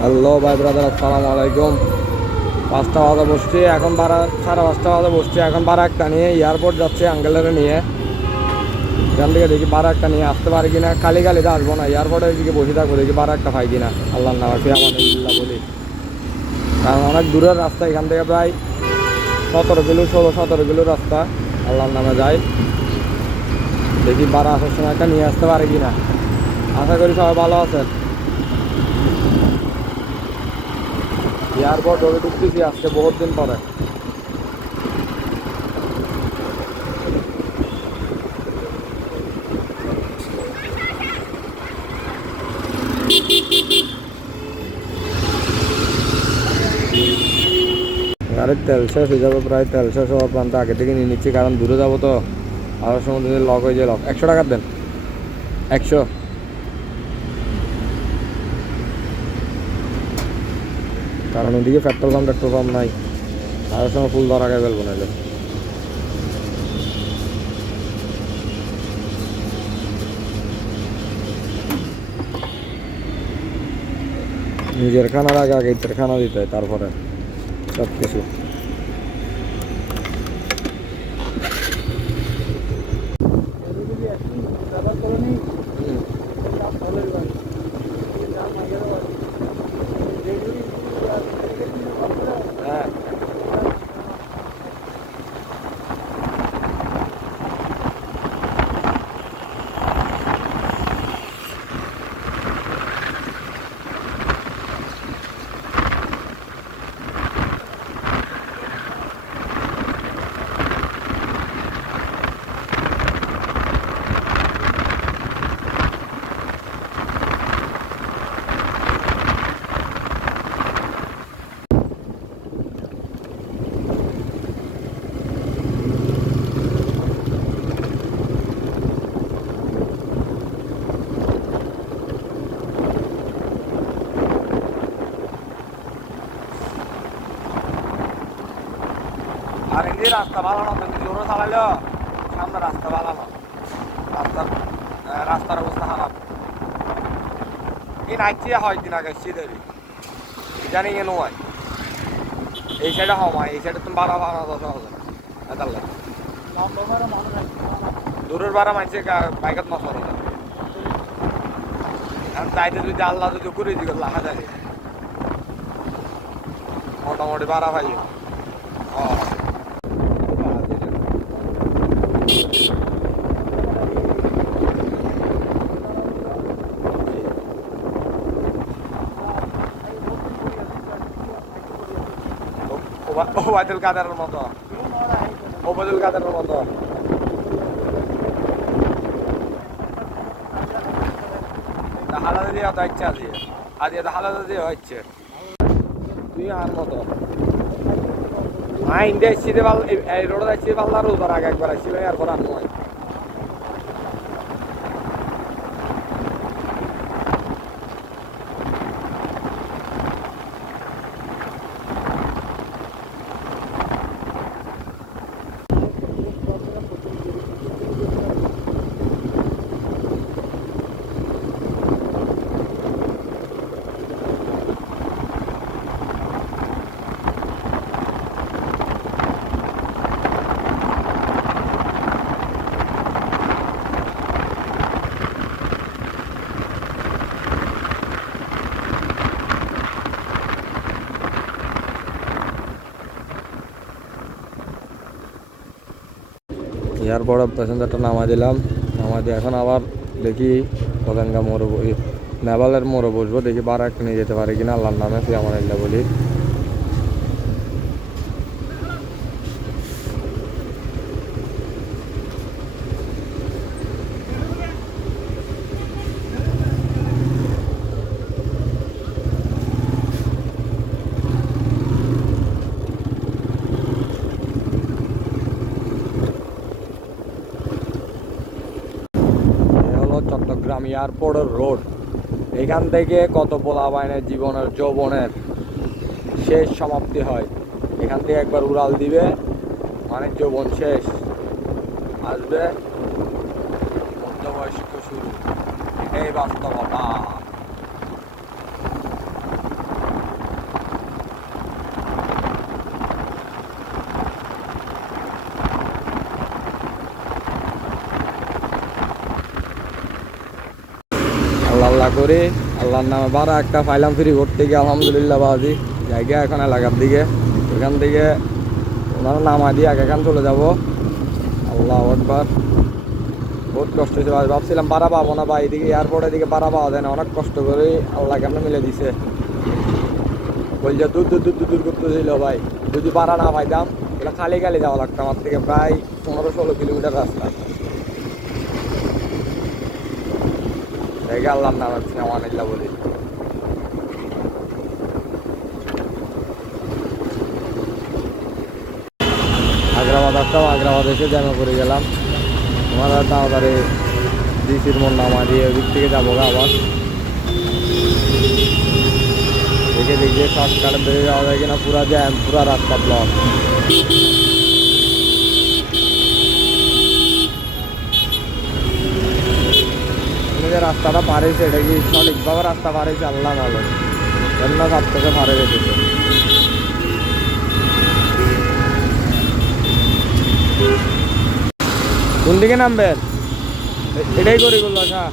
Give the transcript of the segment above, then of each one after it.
Hello ভাই brother, আসসালামু আলাইকুম। 5টা বাজে বসছি, এখন 5:30 বাজে বসছি। এখন একটা নিয়ে এয়ারপোর্ট যাচ্ছে, আঙ্কেলের নিয়ে। এখান থেকে দেখি একটা নিয়ে আসতে পারি কিনা। খালি তো আসবো না, এয়ারপোর্টের দিকে বসে থাকবো, দেখি একটা পাই কিনা। আল্লাহর নামে ফিরে আমাদের বলি, কারণ অনেক দূরের রাস্তা। এখান থেকে প্রায় 17 কিলো, 16-17 কিলো রাস্তা। আল্লাহর নামে যাই, দেখি আসার সময় একটা নিয়ে আসতে পারি কিনা। আশা করি সবাই ভালো আছেন। এয়ারপোর্ট ধরে ঢুকতেছি আজকে বহুত দিন পরে। গাড়ির তেল শেষ হয়ে যাবে, প্রায় তেল শেষ হওয়ার প্রান্তে আগে থেকে নিয়ে নিচ্ছি, কারণ দূরে যাবো তো। আসার সময় যদি লক হয়ে যায়, লক 100 টাকার দেন, 100। কারণ ওদিকে পেট্রোল পাম্প নাই। আসার সময় ফুল ধরা আগে ফেলবো নাহলে। নিজের খানার আগে আগে ইতের খানা দিতে হয়, তারপরে সব কিছু। হ্যাঁ, আর এদিকে রাস্তা ভালো না, কিন্তু জোরে চালাইলো সামনে রাস্তা ভালো না। রাস্তার রাস্তার অবস্থা খারাপ। এই নাইচে হয় দিন আগে শীতের জানি কেন হয়। এই সাইডে হয়, এই সাইডে তুমি ভাড়া দশ হবে না। দূরের ভাড়া মানছে বাইকাত মাছ হবে না। এখন চাইতে যদি আল্লাহ যদি করে দিল লাখা যায়, মোটামুটি ভাড়া পাই। ওবায়দুল কাদেরের মতো, ওবায়দুল কাদেরের মতো। হালাদা দিয়ে তো ইচ্ছা আছে, আজ এত হালাদা দিয়ে হচ্ছে তুই আর মতো। ইন্ডিয়া শীতে ভাল, এই রোডে যাচ্ছি পাল্লা রোজবার আগে একবার আসছিল, এরপর আর নয়। এয়ারপোর্টে প্যাসেঞ্জারটা নামাই দিলাম, নামাই দিয়ে এখন আবার দেখি কোথাঙ্গা মোড়ে নেভালের মোড়ে বসবো, দেখি একটা নিয়ে যেতে পারি কিনা। আল্লাহর নামে ফি আমার বলি। চট্টগ্রাম এয়ারপোর্টের রোড। এখান থেকে কত পোলাপাইনের জীবনের যৌবনের শেষ সমাপ্তি হয়। এখান থেকে একবার উড়াল দিবে মানে যৌবন শেষ, আসবে মধ্যবয়স্ক শুরু। এটাই বাস্তবতা। করে আল্লাহর নামে বারা একটা পাইলাম ফ্রি করতে গিয়ে আলহামদুলিল্লাহ বাজি জায়গা এখন এলাকার দিকে ওখান থেকে ওনারা নামা দিয়ে আগে এখান চলে যাব। আল্লাহ একবার বহুত কষ্ট হয়েছে ভাবছিলাম বাড়া পাবো না বা এদিকে এয়ারপোর্টের দিকে বাড়া পাওয়া যায় না, অনেক কষ্ট করে আল্লাহ কেমন মিলে দিছে। বলছে দূর দূর দূর দূর দূর করতেছিল ভাই, যদি বাড়া না পাইতাম এটা খালি খালি যাওয়া লাগতো আমার থেকে প্রায় 15-16 কিলোমিটার রাস্তা। জায়গা আল্লাহর নাম হচ্ছে আমানিল্লাহ বলি। আগ্রাবাদ আসতাম, আগ্রাবাদ এসে জ্যামে করে গেলাম। আমার তাড়াতাড়ি ডিসির মন নামা দিয়ে ওদিক থেকে যাবো আবার দেখে দেখে শর্টকাটে বেরিয়ে যাওয়া যায় কিনা। পুরা জ্যাম, পুরা রাস্তা ব্লক। যে রাস্তাটা পার হয়েছে এটা কি সঠিকভাবে রাস্তা পার হয়েছে আল্লাহ মালুম, এমন সব থেকে পারে যেতেছে। কোন দিকে নামবেন এটাই করি বললো আচ্ছা।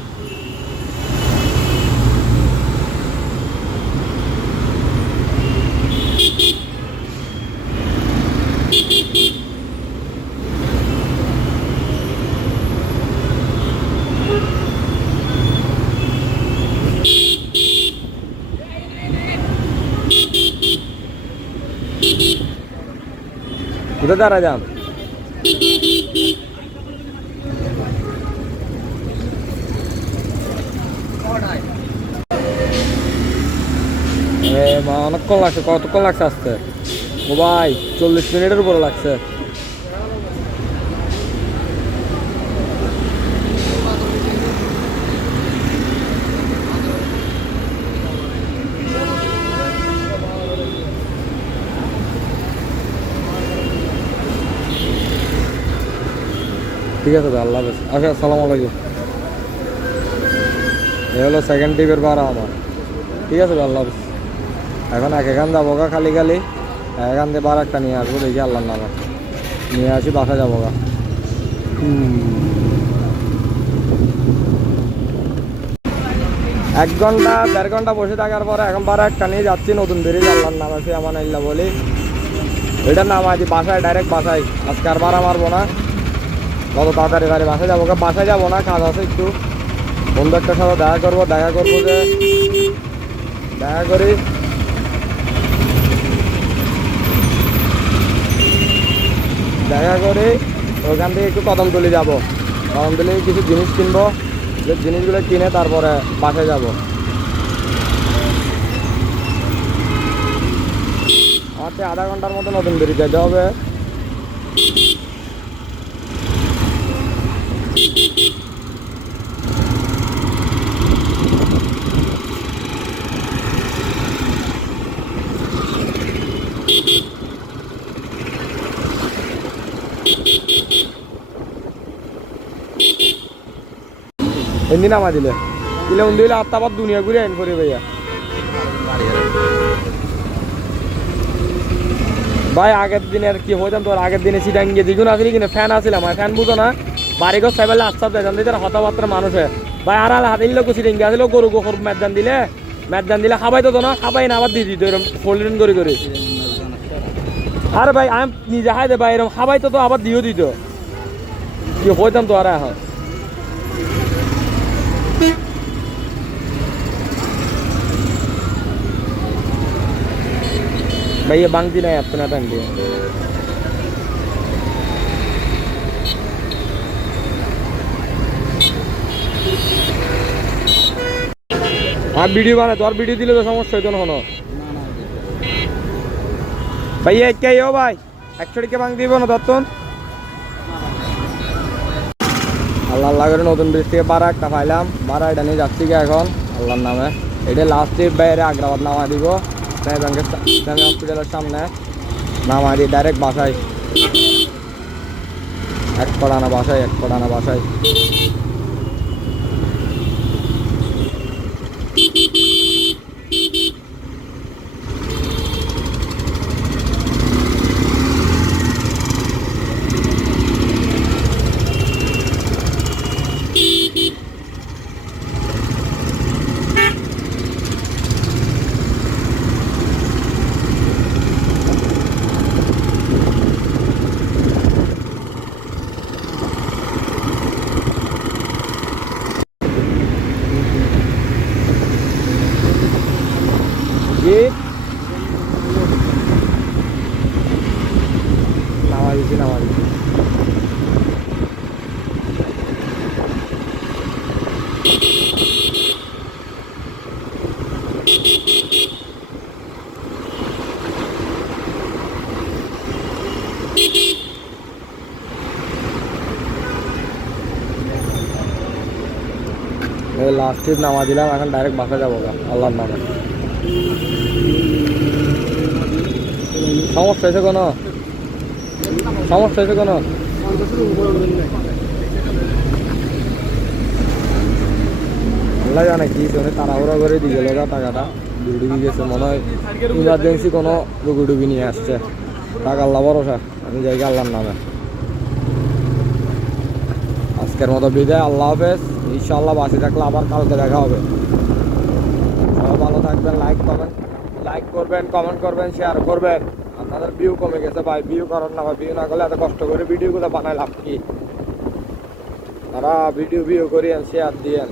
কোথায় দাঁড়া যান? অনেকক্ষণ লাগছে, কতক্ষণ লাগছে আসতে? ও ভাই 40 মিনিটের উপরে লাগছে। ঠিক আছে ভাই, আল্লাহ হাফেজ। আচ্ছা, আসসালামু আলাইকুম। এ হলো সেকেন্ড ট্রিপের ভাড়া আমার। ঠিক আছে ভাই, আল্লাহ হাফেজ। এখন এখান যাবো গা খালি খালি, এখান থেকে বার একটা নিয়ে আসবো দেখি আল্লাহর নামে নিয়ে আসি, বাসা যাবো গা। 1 ঘন্টা 1.5 ঘন্টা বসে থাকার পরে এখন বার একটা নিয়ে যাচ্ছি নতুন বেরিয়ে। আল্লাহর নাম আছে আমানিল্লাহ বলি, ওইটা নামাই দি বাসায়, ডাইরেক্ট বাসায়। আজকে আর ভাড়া মারবো না, কত তাড়াতাড়ি গাড়ি বাসায় যাবো। বাসায় যাবো না, কাজ আছে একটু, বন্ধু একটার সাথে দেখা করবো যে দেখা করি। দেখা করে ওখান থেকে একটু কদমতলি যাবো, কদমতলি কিছু জিনিস কিনবো, যে জিনিসগুলো কিনে তারপরে বাসায় যাবো। আমার তো আধা ঘন্টার মতো নতুন বেরিয়ে যেতে হবে। এমনি নামা দিলে দিলে আত্মাবাদ দুনিয়া ঘুরে আইন করে ভাইয়া। ভাই আগের দিনের কি হইতাম তোর, আগের দিনে সিটাং গিয়ে দ্বিগুণ আসলে কিনা ফ্যান আসছিলাম, ফ্যান বুঝো না বাড়িঘর সাইবেলে আস্তা দেয় তাদের হতাবার্তার মানুষে। ভাই আর হাতে লোক সিটাং গিয়ে আসলে গরু গোখর ম্যাদান দিলে খাবাই তো না, খাবাই না আবার দিয়ে দিত এরকম ফোল্ডিং করে। আরে ভাই আমি নিজে খাই দে ভাই, এরকম খাবাই তো আবার দিও দিত, কি হইতাম তো আর এখন। भाई ये बांग दिन है अपना टाइम दिया। आप वीडियो बना तो और वीडियो दिले तो समस्या तो ना होना भाई। ये क्या हो भाई एक्चुअली के बांग दिबो ना दत्तन আল্লাহ আল্লাহ করে নতুন ব্রিজ থেকে বারা একটা পাইলাম, বারা এটা নিয়ে যাচ্ছি গিয়ে এখন আল্লাহর নামে। এটা লাস্ট ট্রিপ বাইরে আগ্রাবাদ নামা দিব, ব্যাংকের হসপিটালের সামনে নামা দিয়ে ডাইরেক্ট বাসায়, এক পড়ানা বাসায়। কি নামা দিছি লাস্ট ট্রিপ নামা দিলাম, এখন ডাইরেক্ট বাসা যাবো আল্লাহর নামে। সমস্যা হয়েছে কোনো? আল্লাহ জানে কি শোনে, তাড়াহুড়া করে দিয়ে গেল টাকাটা ডুবি গেছে মনে হয়, ইমার্জেন্সি কোনো ডুবি নিয়ে আসছে। টাকা আল্লাহ ভরসা, আমি যাই আল্লাহর নামে। আজকের মতো বিদায়, আল্লাহ হাফেজ। ইনশাআল্লাহ বাসে থাকলে আবার কালকে দেখা হবে। সবাই ভালো থাকবেন, লাইক করবেন, কমেন্ট করবেন, শেয়ার করবেন। আপনাদের ভিউ কমে গেছে ভাই, ভিউ করার না ভাই, ভিউ না করলে এত কষ্ট করে ভিডিওগুলো বানাই লাভ কি? তারা ভিডিও করিয়েন, শেয়ার দিয়েন।